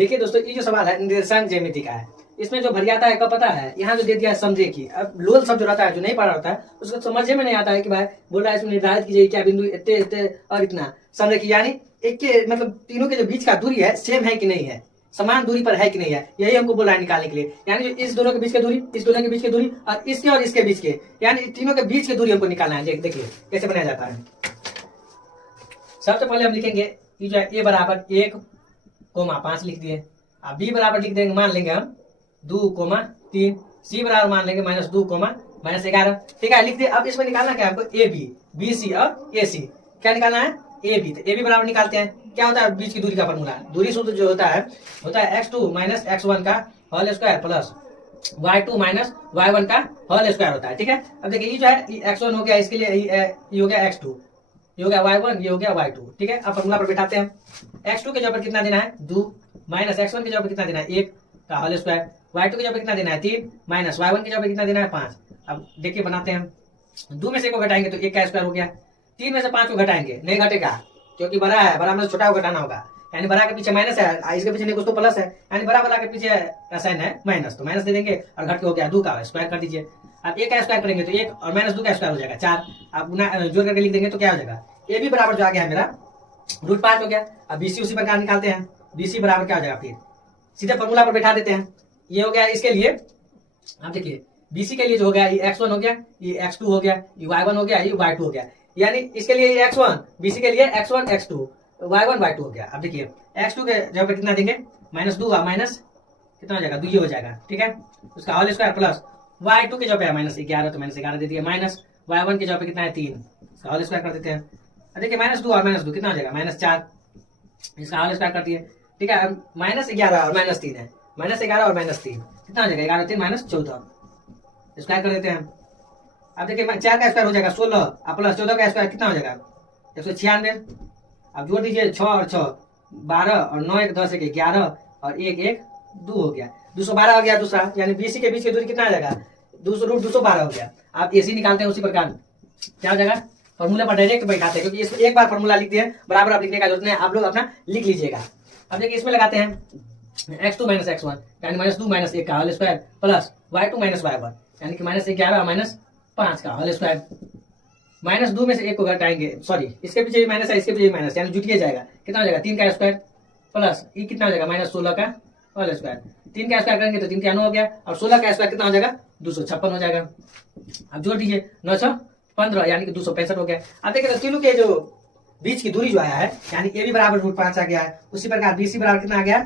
देखिए दोस्तों, ये जो सवाल है निर्देशांक ज्यामिति का है। इसमें जो भरियाता है कब पता है, यहाँ जो दे दिया है समझे की। अब लोल शब्द जो रहता है, जो नहीं पढ़ा रहता है, उसको समझे में नहीं आता है कि भाई बोल रहा है इसमें निर्धारित कीजिए क्या बिंदु इतने इतने और इतना समझे की, यानी एक के मतलब तीनों के जो बीच का दूरी है सेम है कि नहीं है, समान दूरी पर है कि नहीं है, यही हमको बोला है निकालने के लिए। यानी जो इस दोनों के बीच की दूरी, इस दोनों के बीच की दूरी और इसके बीच के, यानी तीनों के बीच की दूरी हमको निकालना है। देखिए कैसे बनाया जाता है। सबसे पहले हम लिखेंगे कि जो है ए बराबर 1,5 लिख दिए। अब बी बराबर लिख देंगे, मान लेंगे हम 2,3। सी बराबर मान लेंगे -2,-11। ठीक है, लिख दिए। अब इसमें निकालना क्या है हमको, ए बी, बी सी और ए सी। क्या निकालना है, ए बी। तो ए बी बराबर निकालते हैं। क्या होता है बीच की दूरी का फॉर्मूला, दूरी सूत्र जो होता है x2 - x1 का whole square plus y2 - y1 का होल स्क्वायर होता है। ठीक है, अब देखिए ये जो है x1 हो गया, इसके लिए ये हो गया x2, ये हो गया y1, ये हो गया y2। ठीक है, अब फॉर्मूला पर बैठाते हैं। x2 के जगह पर कितना देना है 2, -x1 के जगह पर कितना देना है 1 का होल स्क्वायर, y2 के जगह पर कितना देना है 3, -y1 के जगह पर कितना देना है 5। अब देखिए बनाते हैं, 2 में से 1 को घटाएंगे तो 1 का स्क्वायर हो गया, 3 में से 5 को घटाएंगे नहीं घटेगा क्योंकि बड़ा है, बड़ा में से छोटा को घटाना होगा। यानी बड़ा के पीछे माइनस है, इसके पीछे नहीं कुछ तो प्लस है, यानी बड़ा वाला के पीछे का साइन है माइनस, तो माइनस दे देंगे और घट के हो गया 2 का स्क्वायर कर दीजिए। अब 1 का स्क्वायर करेंगे तो 1 और -2 का स्क्वायर हो जाएगा 4। अब जोड़ करके लिख देंगे तो क्या हो जाएगा, ए बी बराबर जो आ गया है मेरा √5 हो गया। अब बीसी उसी प्रकार निकालते हैं, बीसी बराबर क्या हो जाएगा, फिर सीधे फॉर्मूला पर बैठा देते हैं। ये हो गया इसके लिए। अब देखिए बीसी के लिए जो हो गया ये x1 हो गया, ये x2 हो गया, ये y1 हो गया, ये y2 हो गया। यानी इसके लिए ये x1, बीसी के लिए x1 x2 y1 y2 हो गया। अब देखिए x2 के जगह पे कितना देंगे, -2 माइनस कितना हो जाएगा 2 हो जाएगा। ठीक है, उसका होल स्क्वायर प्लस y2 के जगह पे -11 तो -11 दे दिए, माइनस y1 के जगह पे कितना है 3, इसका होल स्क्वायर कर देते हैं। देखिए -2 और -2 कितना हो जाएगा -4, इसका होल स्क्वायर कर दिए। ठीक है, -11 और -3 है, -11 और -3 कितना हो जाएगा 11 3 -14 स्क्वायर कर देते हैं। अब देखिए 4 का स्क्वायर हो जाएगा 16 और प्लस 14 का स्क्वायर कितना हो जाएगा 196। अब जोड़ दीजिए 6 और 6 12 और 9 1 10 1 11 और 1 1 2 हो गया, 212 हो गया दूसरा। यानी बीसी के बीच की दूरी कितना आ जाएगा 200√212 हो गया। आप एसी निकालते हैं उसी प्रकार क्या हो जाएगा, फॉर्मूला पर डायरेक्ट बैठाते हैं क्योंकि इसमें एक बार फॉर्मूला लिख दिए, बराबर आप लिखने का जरूरत नहीं, आप लोग अपना लिख लीजिएगा। अब देखिए इसमें लगाते हैं x2 - x1 यानी -2 - 1 का whole square plus y2 - y1 यानी कि -11 और -5 का होल स्क्वायर। -2 में से 1 को घटाएंगे, सॉरी इसके पीछे माइनस है, इसके पीछे माइनस, यानी जुटिए जाएगा कितना हो जाएगा 3 का स्क्वायर प्लस ये कितना हो जाएगा -16 का होल स्क्वायर। 3 का स्क्वायर करेंगे तो 3 का 9 हो गया और 16 का स्क्वायर कितना हो जाएगा 256 हो जाएगा। अब जोड़ दीजिए 9 6 15 यानी कि 265 हो गया। अब देखिए तीनों के जो बीच की दूरी जो आया है यानी ए बी बराबर √5 आ गया है, उसी प्रकार बीसी बराबर कितना आ गया